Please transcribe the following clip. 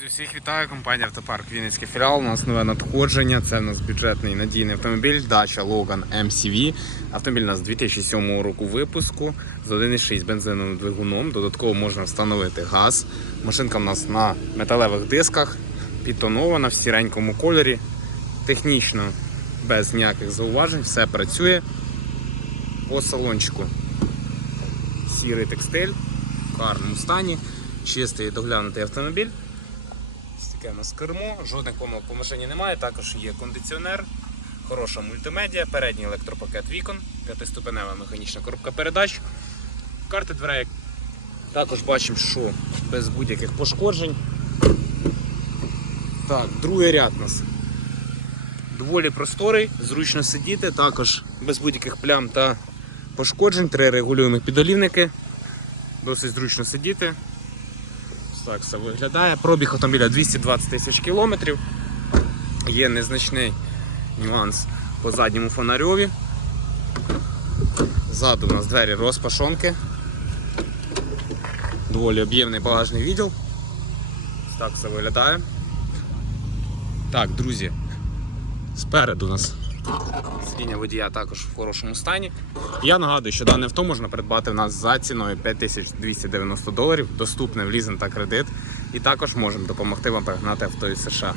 Друзі, всіх вітаю. Компанія Автопарк Вінницький філіал. У нас нове надходження. Це в нас бюджетний надійний автомобіль. Дача Logan MCV. Автомобіль у нас 2007 року випуску з 1,6 бензиновим двигуном. Додатково можна встановити газ. Машинка в нас на металевих дисках, підтонована в сіренькому кольорі. Технічно без ніяких зауважень, все працює. По салончику сірий текстиль в гарному стані, чистий доглянутий автомобіль. Таке у нас кермо, жодних помилок по машині немає. Також є кондиціонер, хороша мультимедіа, передній електропакет вікон, п'ятиступенева механічна коробка передач. Карти дверей також бачимо, що без будь-яких пошкоджень. Так, другий ряд у нас доволі просторий, зручно сидіти, також без будь-яких плям та пошкоджень, три регулюємих підолівники. Досить зручно сидіти. Ось так все виглядає. Пробіг автомобіля 220 тисяч кілометрів. Є незначний нюанс по задньому фонарьові. Ззаду у нас двері розпашонки. Доволі об'ємний багажний відділ. Так все виглядає. Так, друзі, спереду у нас Сидіння водія також в хорошому стані. Я нагадую, що дане авто можна придбати в нас за ціною 5290 доларів, доступне в лізинг та кредит. І також можемо допомогти вам перегнати авто із США.